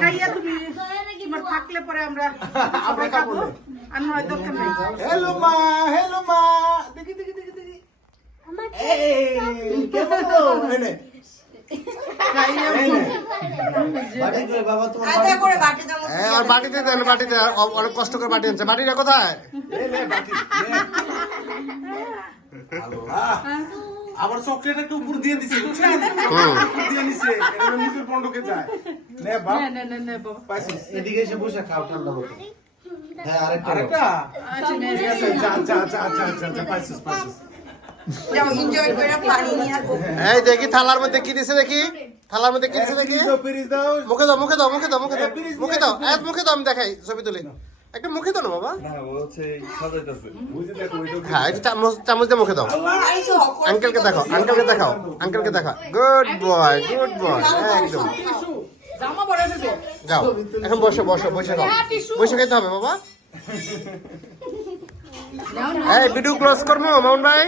খাইয়া তুমি তোমার থাকলে পরে আমরা খাবো আর নয় দরকার নেই। হ্যালো মা দেখি দেখি দেখি দেখি এই কেমন তো এনে বাটি করে বাবা তোমার আদা করে বাটি দাও। আর বাটিতে দেন, বাটিতে অনেক কষ্ট করে বাটি আনছে। বাটিটা কোথায়? নে বাটি নে আল্লাহ আবার চকলেট একটু উপর দিয়ে দিছে বুঝছেন দিয়ে নিছে এটা নিচের পন্ডকে যায় নে বাপ নে নে নে বাবা পাইছিস এদিকে এসে বসে খাও ঠান্ডা হবে। হ্যাঁ আরেকটা আরেকটা আচ্ছা নে ঠিক আছে যা যা যা যা যা যা পাইছিস পাইছিস যাও এনজয় করে পানি নিয়ে আসো। এই দেখি থালার মধ্যে কি দিছে দেখি, থালার মধ্যে কি দিছে দেখি। পিরিজ দাও মুখে দাও মুখে দাও মুখে দাও মুখে দাও মুখে দাও, এক মুখে দাও, আমি দেখাই ছবি তুলি। একটা মুখে দাও না বাবা। না ও হচ্ছে সাজাইতেছে। বুঝে দেখো ওইটা হ্যাঁ একটু চামচ চামচ দিয়ে মুখে দাও। আইসো আঙ্কেলকে দেখাও, আঙ্কেলকে দেখাও, আঙ্কেলকে দেখাও। গুড বয় গুড বয়, একদম। জামা পরে দেবে যাও এখন বসো বসো বসে খাও, বসে খাইতে হবে বাবা। এই ভিডিও ক্লোজ করবো মামুন ভাই।